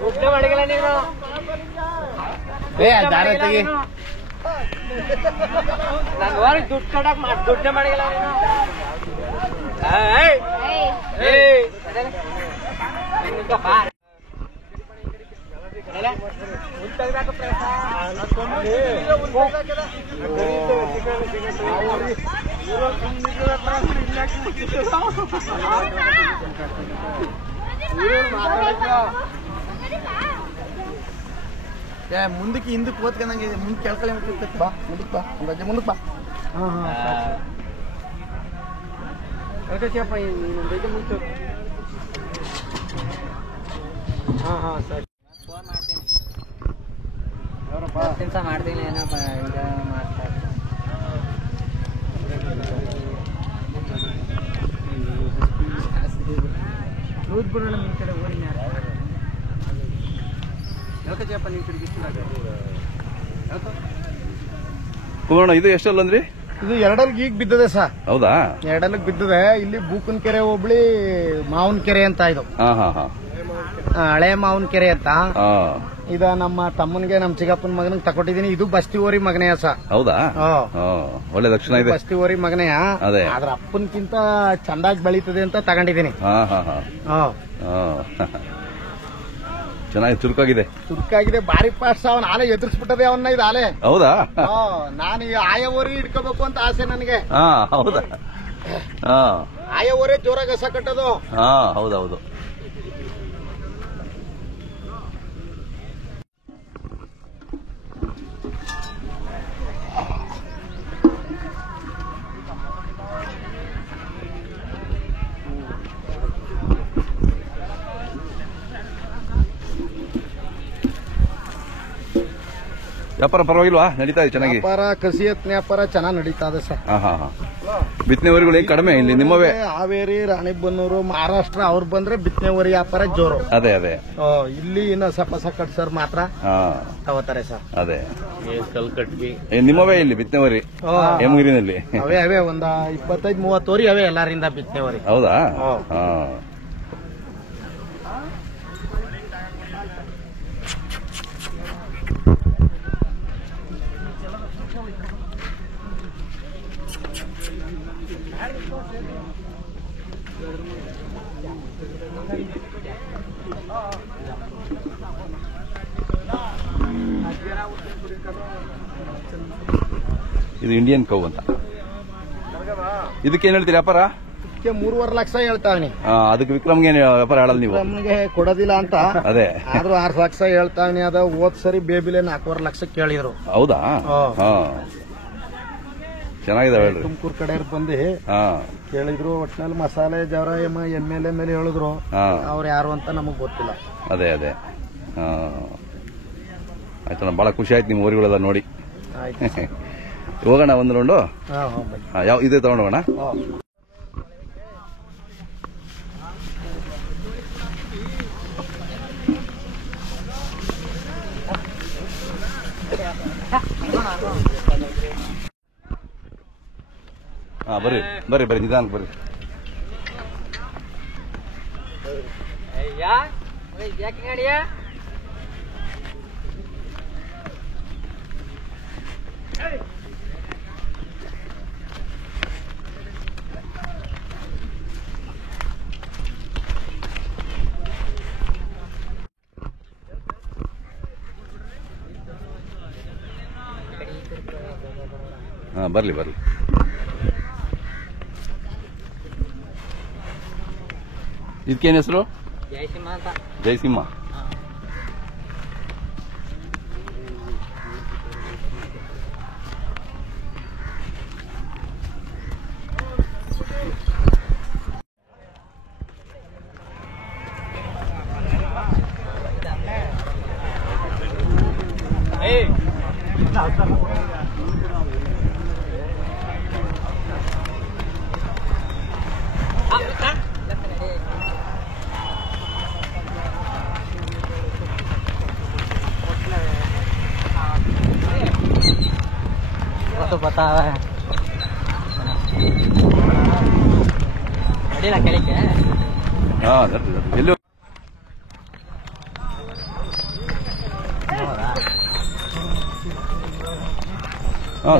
ದುಡ್ಡು ಮಾಡಿಲ್ಲ ನೀನು ದಾರ ತೆಗಿ ನಾನು ಹೊರಗೆ ದುಡ್ಡು ಕಡಕ್ ಮಾಡಿ ದುಡ್ಡು ಮಾಡಿಲ್ಲ ನೀನು ಮುಂದಕ್ಕೆ ಹಿಂದಕ್ಕೆ ಓದ್ಕೊಂಡಂಗೆ ಮುಂದೆ ಕೇಳ್ಕೊಳ್ಳಿ ಬಾ ಮುಂದಕ್ಕೆ ಬಾ ಒಂದು ಮುಂದಕ್ಕೆ ಬಾ ಹೇಳ್ಕಪ್ಪ ಇನ್ನೊಂದೈತೆ ಮುಂಚೆ ಸರಿ ಫೋನ್ ಮಾಡ್ತೀನಿ ಕೆಲಸ ಮಾಡ್ತೀನಿ ಏನಪ್ಪ ಈಗ ಮಾಡ್ತಾ ರೋದ್ ಬಿಡೋಣ ನಿಮ್ಮ ಕಡೆ ಊರಿನ ಹೇಳ್ಕಪ್ಪ ನಿಮ್ಮ ಕಡೆ ಕುಮಾರಣ್ಣ ಇದು ಎಷ್ಟಲ್ಲ ಅಂದ್ರಿ? ಇದು ಎರಡಲ್ಗೆ ಈಗ ಬಿದ್ದದೆ ಸರ್. ಹೌದಾ? ಎರಡಲ್ಗೆ ಬಿದ್ದದೆ. ಇಲ್ಲಿ ಬೂಕನ್ ಕೆರೆ ಹೋಬಳಿ ಮಾವನ್ ಕೆರೆ ಅಂತ ಇದು. ಹಳೆ ಮಾವನ್ ಕೆರೆ ಅಂತ. ಇದ ನಮ್ಮ ತಮ್ಮನ್ಗೆ ನಮ್ಮ ಚಿಕ್ಕಪ್ಪನ ಮಗನಿಗೆ ತಕೊಟ್ಟಿದೀನಿ. ಇದು ಬಸ್ತಿ ಓರಿ ಮಗನೆಯ ಸರ್. ಹೌದಾ? ಒಳ್ಳೆ ಲಕ್ಷಣ ಇದೆ. ಬಸ್ತಿ ಓರಿ ಮಗನೆಯ. ಅದ್ರ ಅಪ್ಪನ್ಕಿಂತ ಚಂದಾಗಿ ಬೆಳೀತದೆ ಅಂತ ತಗೊಂಡಿದ್ದೀನಿ. ಚೆನ್ನಾಗಿ ಚುರುಕಾಗಿದೆ. ಭಾರಿ ಫಾಸ್ಟ್. ಅವನ್ ಆಲೆ ಎದುರಿಸ್ಬಿಟ್ಟದೆ ಅವನ್ನ. ಇದು ಆಲೆ. ಹೌದಾ? ನಾನು ಈ ಆಯವರಿ ಇಟ್ಕೋಬೇಕು ಅಂತ ಆಸೆ ನನಗೆ. ಹೌದಾ? ಆಯವರೇ ಜೋರಾಗಿ ಹಸ ಕಟ್ಟೋದು. ಹೌದೌದು. ವ್ಯಾಪಾರ ಪರವಾಗಿಲ್ವಾ? ನಡೀತಾ ಇದೆ ಚೆನ್ನಾಗಿ. ವ್ಯಾಪಾರ ಕಸಿ ಎತ್ತಿನ ವ್ಯಾಪಾರ ಚೆನ್ನಾಗಿ ನಡೀತಾ ಇದೆ ಸರ್. ಬಿತ್ತನೆವರಿಗಳು ಕಡಿಮೆ ಇಲ್ಲಿ ನಿಮ್ಮವೇ? ಹಾವೇರಿ, ರಾಣಿಬೆನ್ನೂರು, ಮಹಾರಾಷ್ಟ್ರ ಅವ್ರು ಬಂದ್ರೆ ಬಿತ್ತನೆವರಿ ವ್ಯಾಪಾರ ಜೋರು. ಅದೇ ಇಲ್ಲಿ ಇನ್ನು ಸಪಸ ಕಟ್ಸರ್ ಮಾತ್ರ ತಗೋತಾರೆ ಸರ್. ಅದೇ ನಿಮ್ಮವೇ ಇಲ್ಲಿ ಬಿತ್ತನೆವರಿ ಹೇಮಗಿರಿನಲ್ಲಿ? ಅವೇ ಒಂದ 25-30 ವರಿ ಅವೇ ಎಲ್ಲಾರಿಂದ ಬಿತ್ತನೆವರಿ. ಹೌದಾ? ಇದು ಇಂಡಿಯನ್ ಕೌ ಅಂತ. ಇದಕ್ಕೇನ್ ಹೇಳ್ತೀರಿ ವ್ಯಾಪಾರ? 3.5 ಲಕ್ಷ ಹೇಳ್ತಾವನಿ. ಅದಕ್ಕೆ ವಿಕ್ರಮ್ಗೆ ವ್ಯಾಪಾರ ಹೇಳಲ್ಲ ನೀವು? ನಮ್ಗೆ ಕೊಡೋದಿಲ್ಲ ಅಂತ. ಅದೇ ಆದ್ರೂ 6 ಲಕ್ಷ ಹೇಳ್ತಾವನಿ. ಅದ ಹೋದ್ ಸರಿ ಬೇಬಿಲೆ 4.5 ಲಕ್ಷ ಕೇಳಿದ್ರು. ಹೌದಾ? ಚೆನ್ನಾಗಿದಾವೆ ಹೇಳ್ರಿ. ತುಮಕೂರು ಕಡೆ ಬಂದು ಕೇಳಿದ್ರು. ಒಟ್ನಲ್ಲಿ ಮಸಾಲೆ ಜವರ MLA ಮೇಲೆ ಹೇಳಿದ್ರು. ಅವ್ರು ಯಾರು ಅಂತ ನಮಗ್ ಗೊತ್ತಿಲ್ಲ. ಅದೇ ಆಯ್ತು. ಬಹಳ ಖುಷಿ ಆಯ್ತು ನಿಮ್ಮ ಊರುಗಳೆಲ್ಲ ನೋಡಿ. ಹೋಗೋಣ ಒಂದು ರೌಂಡು. ಯಾವ ಇದೇ ತಗೊಂಡು ಹೋಗೋಣ. ಬರ್ರಿ ನಿಧಾನಕ್ಕೆ ಬರ್ರಿ. ಬರ್ಲಿ. ಇದಕ್ಕೇನ್ ಹೆಸರು? ಜಯಸಿಂಹ ಅಂತ. ಜಯಸಿಂಹ. बता ಅಡಿಲ್ಲ ಕೆಳಕ್ಕೆ. ಎಲ್ಲೋ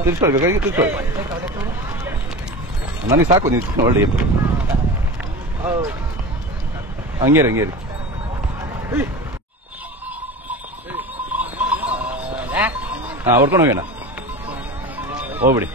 ತಿರ್ಸ್ಕೊಳ್ಳಿ ಬೇಕಾಗಿ ತಿರ್ಸ್ಕೊಳ್ಳಿ. ನನಗೆ ಸಾಕು ನೀವು ಒಳ್ಳೆ ಎತ್ತು. Hungary Hungary. ಹೊಡ್ಕೊಂಡು ಹೋಗೋಣ, ಹೋಗ್ಬಿಡಿ.